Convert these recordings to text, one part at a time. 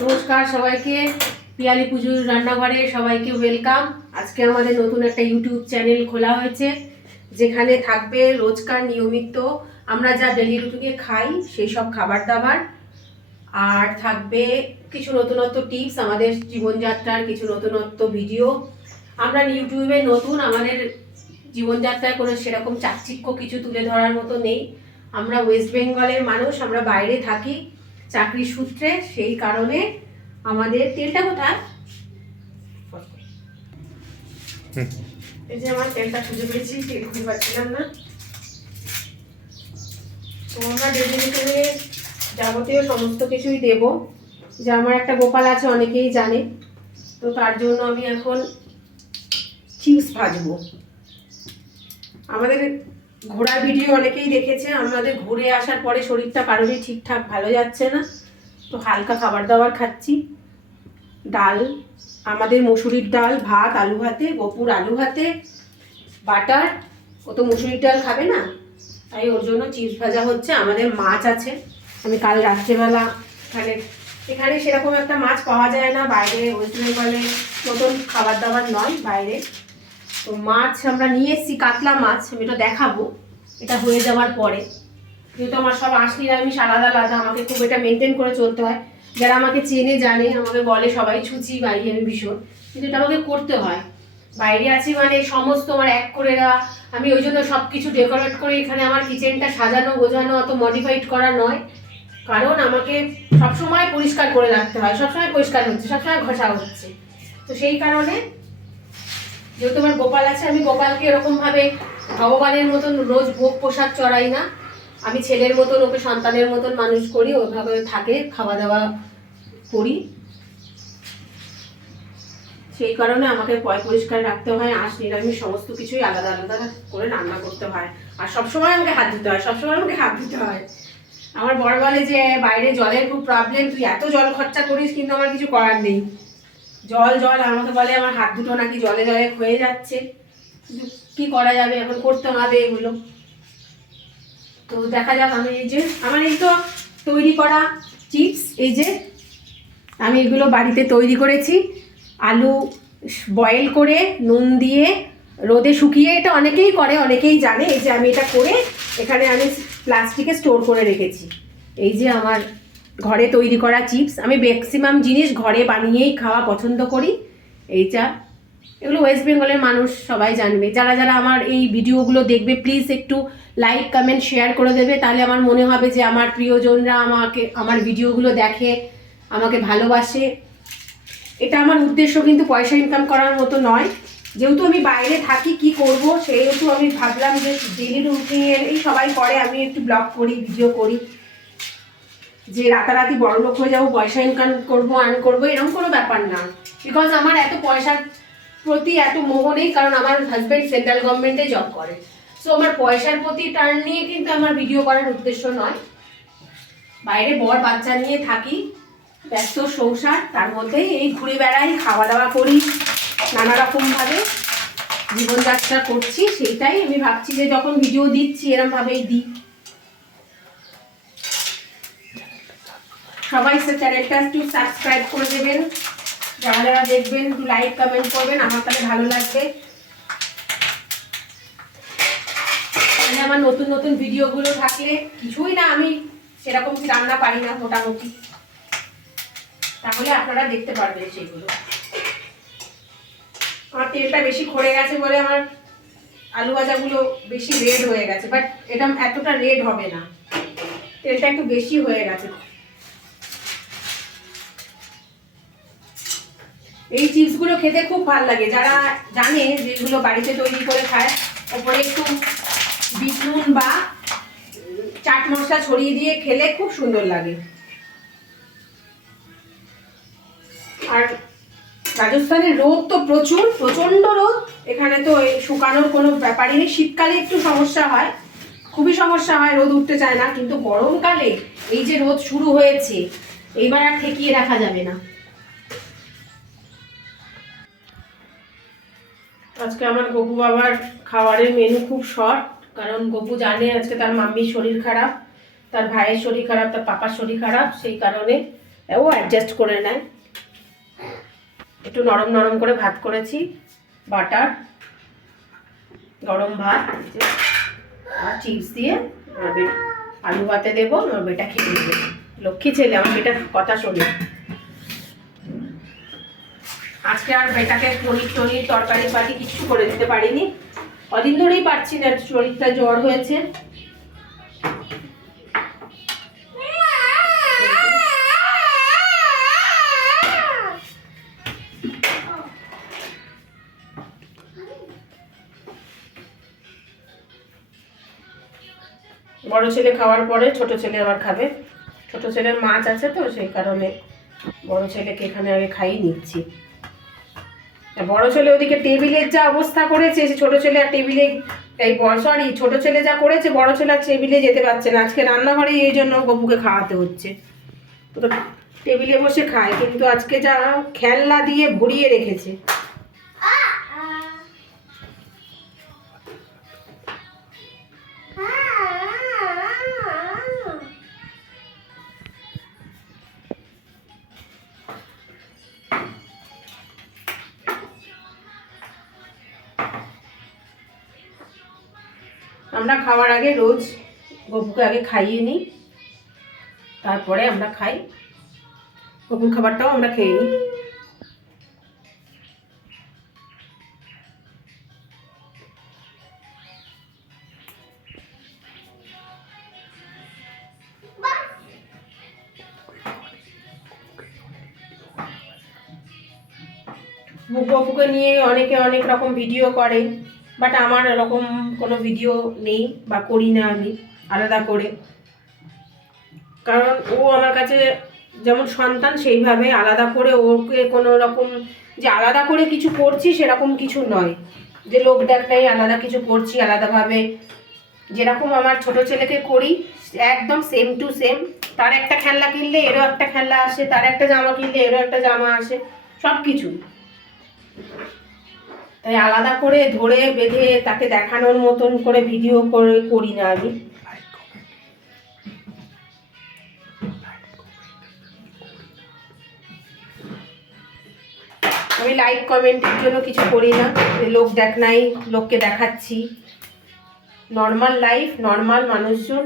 নমস্কার সবাইকে, পিয়ালি পুজোর রান্নাঘরে সবাইকে ওয়েলকাম। আজকে আমাদের নতুন একটা ইউটিউব চ্যানেল খোলা হয়েছে, যেখানে থাকবে রোজকার নিয়মিত আমরা যা ডেলি রুটিনে খাই সেই সব খাবার দাবার, আর থাকবে কিছু নতুনত্ব টিপস, আমাদের জীবনযাত্রার কিছু নতুনত্ব ভিডিও। আমরা ইউটিউবে নতুন, আমাদের জীবনযাত্রায় কোনো সেরকম চাকচিক্য কিছু তুলে ধরার মতো নেই। আমরা ওয়েস্ট বেঙ্গলের মানুষ, আমরা বাইরে থাকি চাকরির সূত্রে, সেই কারণে আমাদের তেলটা কোথায়, এই যে আমার তেলটা খুঁজে পেয়েছি, তেল খুঁজে পাচ্ছিলাম না। তো আমরা ডেলি রুটিনে যাবতীয় সমস্ত কিছুই দেব। যে আমার একটা গোপাল আছে, অনেকেই জানে, তো তার জন্য আমি এখন চিপস ভাজবো। আমাদের ঘোরার ভিডিও অনেকেই দেখেছে, আমাদের ঘুরে আসার পরে শরীরটা কারোরই ঠিকঠাক ভালো যাচ্ছে না, তো হালকা খাবার দাবার খাচ্ছি। ডাল, আমাদের মসুরির ডাল, ভাত, আলু ভাতে, গপুর আলু ভাতে, বাটার। ও তো মসুরির ডাল খাবে না, তাই ওর জন্য চিপস ভাজা হচ্ছে। আমাদের মাছ আছে, আমি কাল রাত্রেবেলা এখানে সেরকম একটা মাছ পাওয়া যায় না, বাইরে ওয়েস্ট বেঙ্গলে নতুন খাবার দাবার নয় বাইরে। তো মাছ আমরা নিয়ে এসেছি, কাতলা মাছ, আমি এটা দেখাবো এটা হয়ে যাওয়ার পরে। যেহেতু আমার সব আঁশ নিরামিষ আলাদা আলাদা, আমাকে খুব এটা মেনটেন করে চলতে হয়। যারা আমাকে চেনে জানে, আমাকে বলে সবাই ছুচি বাড়ি, আমি ভীষণ, কিন্তু এটা আমাকে করতে হয়। বাইরে আছি মানে সমস্ত আমার এক করে দেওয়া, আমি ওই জন্য সব কিছু ডেকোরেট করে এখানে আমার কিচেনটা সাজানো গোছানো, অত মডিফাইড করা নয়, কারণ আমাকে সবসময় পরিষ্কার করে রাখতে হয়, সবসময় পরিষ্কার হচ্ছে, সবসময় ঘষা হচ্ছে। তো সেই কারণে যেহেতু আমার গোপাল আছে, আমি গোপালকে এরকমভাবে ভগবানের মতন রোজ ভোগ প্রসাদ চড়াই না, আমি ছেলের মতন ওকে সন্তানের মতন মানুষ করি, ওইভাবে থাকে, খাওয়া দাওয়া করি। সেই কারণে আমাকে পরিষ্কার রাখতে হয়, আঁশ নিরামিষ সমস্ত কিছুই আলাদা আলাদা করে রান্না করতে হয়, আর সবসময় আমাকে হাত দিতে হয়, সবসময় আমাকে হাত দিতে হয়। আমার বড় বলে যে বাইরে জলের খুব প্রবলেম, তুই এত জল খরচা করিস, কিন্তু আমার কিছু করার নেই, জল জল আমাকে বলে, আমার হাত দুটো নাকি জলে জলে হয়ে যাচ্ছে, কিন্তু কি করা যাবে, এখন করতে হবে এগুলো। তো দেখা যাক। আমি এই যে আমার এই তো তৈরি করা চিপস, এই যে আমি এগুলো বাড়িতে তৈরি করেছি, আলু বয়েল করে নুন দিয়ে রোদে শুকিয়ে, এটা অনেকেই করে, অনেকেই জানে। এই যে আমি এটা করে এখানে আমি প্লাস্টিকে স্টোর করে রেখেছি। এই যে আমার ঘরে তৈরি করা চিপস, আমি ম্যাক্সিমাম জিনিস ঘরে বানিয়েই খাওয়া পছন্দ করি। এইটা এগুলো ওয়েস্ট বেঙ্গলের মানুষ সবাই জানবে। যারা যারা আমার এই ভিডিওগুলো দেখবে, প্লিজ একটু লাইক কমেন্ট শেয়ার করে দেবে, তাহলে আমার মনে হবে যে আমার প্রিয়জনরা আমাকে, আমার ভিডিওগুলো দেখে, আমাকে ভালোবাসে। এটা আমার উদ্দেশ্য কিন্তু পয়সা ইনকাম করার মতো নয়। যেহেতু আমি বাইরে থাকি, কি করব, সেহেতু আমি ভাবলাম যে ডেলি রুটিনের এই সবাই করে, আমি একটু ব্লগ করি, ভিডিও করি, যে রাতারাতি বড়লোক হয়ে যাবো, পয়সা ইনকাম করবো, আর্ন করবো, এরকম কোনো ব্যাপার না। বিকজ আমার এত পয়সার প্রতি এত মোহ নেই, কারণ আমার হাজব্যান্ড সেন্ট্রাল গভর্নমেন্টে জব করে। সো আমার পয়সার প্রতি টার্ন নিয়ে কিন্তু আমার ভিডিও করার উদ্দেশ্য নয়। বাইরে বর বাচ্চা নিয়ে থাকি, ব্যস্ত সংসার, তার মধ্যে এই ঘুরে বেড়াই, খাওয়া দাওয়া করি, নানা রকমভাবে জীবনযাত্রা করছি। সেইটাই আমি ভাবছি যে যখন ভিডিও দিচ্ছি এরমভাবেই দিই। সবাই চ্যানেলটা একটু সাবস্ক্রাইব করে দেবেন, যারা যারা দেখবেন একটু লাইক কমেন্ট করবেন, আমার তাহলে ভালো লাগবে। আমার নতুন নতুন ভিডিওগুলো থাকলে, কিছুই না, আমি সেরকম রান্না পারি না মোটামুটি, তাহলে আপনারা দেখতে পারবেন সেইগুলো। আমার তেলটা বেশি খড়ে গেছে বলে আমার আলু ভাজাগুলো বেশি রেড হয়ে গেছে, বাট এটা এতটা রেড হবে না, তেলটা একটু বেশি হয়ে গেছে। এই চিপসগুলো খেতে খুব ভালো লাগে, যারা জানে যেগুলো বাড়িতে তৈরি করে খায়, ওপরে একটু বিট নুন বা চাট মশলা ছড়িয়ে দিয়ে খেলে খুব সুন্দর লাগে। আর রাজস্থানের রোদ তো প্রচুর, প্রচন্ড রোদ, এখানে তো শুকানোর কোনো ব্যাপারই নেই। শীতকালে একটু সমস্যা হয়, খুবই সমস্যা হয়, রোদ উঠতে চায় না, কিন্তু গরমকালে এই যে রোদ শুরু হয়েছে, এইবার আর ঠেকিয়ে রাখা যাবে না। আজকে আমার গপু বাবার খাবারের মেনু খুব শর্ট, কারণ গপু জানে আজকে তার মাম্মির শরীর খারাপ, তার ভাইয়ের শরীর খারাপ, তার পাপার শরীর খারাপ, সেই কারণে ও অ্যাডজাস্ট করে নেয়। একটু নরম নরম করে ভাত করেছি, বাটার গরম ভাত আর চিপস দিয়ে আলু ভাতে দেবো, আমার বেটা খেয়ে নেবে। লক্ষ্মী ছেলে আমার, বেটা কথা শোনে। আজকে আর বেটাকে পনির তরকারি পাতি কিছু করে দিতে পারিনি, কদিন ধরেই পারছি না, শরীরটা জ্বর হয়েছে। বড় ছেলে খাওয়ার পরে ছোট ছেলে আবার খাবে। ছোট ছেলের মাছ আছে তো, সেই কারণে বড় ছেলেকে এখানে আগে খাইয়ে নিচ্ছি। বড় ছেলে ওদিকে টেবিলের যা অবস্থা করেছে, ছোট ছেলে আর টেবিলে ছোট ছেলে যা করেছে, বড় ছেলে আর টেবিলে যেতে পারছে না। আজকে রান্নাঘরে এই জন্য গপুকে খাওয়াতে হচ্ছে, তো টেবিলে বসে খায়, কিন্তু আজকে যা খেলনা দিয়ে ভরিয়ে রেখেছে। আমরা খাওয়ার আগে রোজ গপুকে আগে খাইয়ে নিই, তারপরে আমরা খাই। গপুর খাবারটাও আমরা খেয়ে নিই। গপুকে নিয়ে অনেকে অনেক রকম ভিডিও করে, বাট আমার এরকম কোনো ভিডিও নেই বা করি না আমি আলাদা করে। কারণ ও আমার কাছে যেমন সন্তান, সেইভাবে আলাদা করে ওকে কোনো রকম যে আলাদা করে কিছু করছি সেরকম কিছু নয়, যে লোক দেখাই আলাদা কিছু করছি আলাদাভাবে। যেরকম আমার ছোট ছেলেকে করি একদম সেম টু সেম। তার একটা খেলনা কিনলে এরও একটা খেলনা আসে, তার একটা জামা কিনলে এরও একটা জামা আসে, সব কিছু। তাই আলাদা করে ধরে বেঁধে তাকে দেখানোর মতন করে ভিডিও করে করি না আমি। আমি লাইক কমেন্টের জন্য কিছু করি না, লোক নাই, লোককে দেখাচ্ছি। নর্মাল লাইফ, নর্মাল মানুষজন।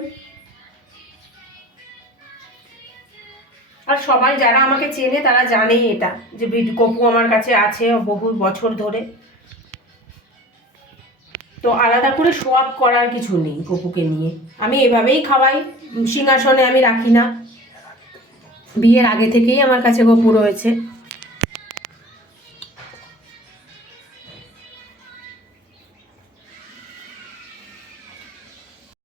আর সবাই যারা আমাকে চেনে তারা জানেই এটা, যে গপু আমার কাছে আছে বহু বছর ধরে। তো আলাদা করে শো আপ করার কিছু নেই গপুকে নিয়ে। আমি এভাবেই খাওয়াই, সিংহাসনে আমি রাখি না। বিয়ের আগে থেকেই আমার কাছে গপু রয়েছে।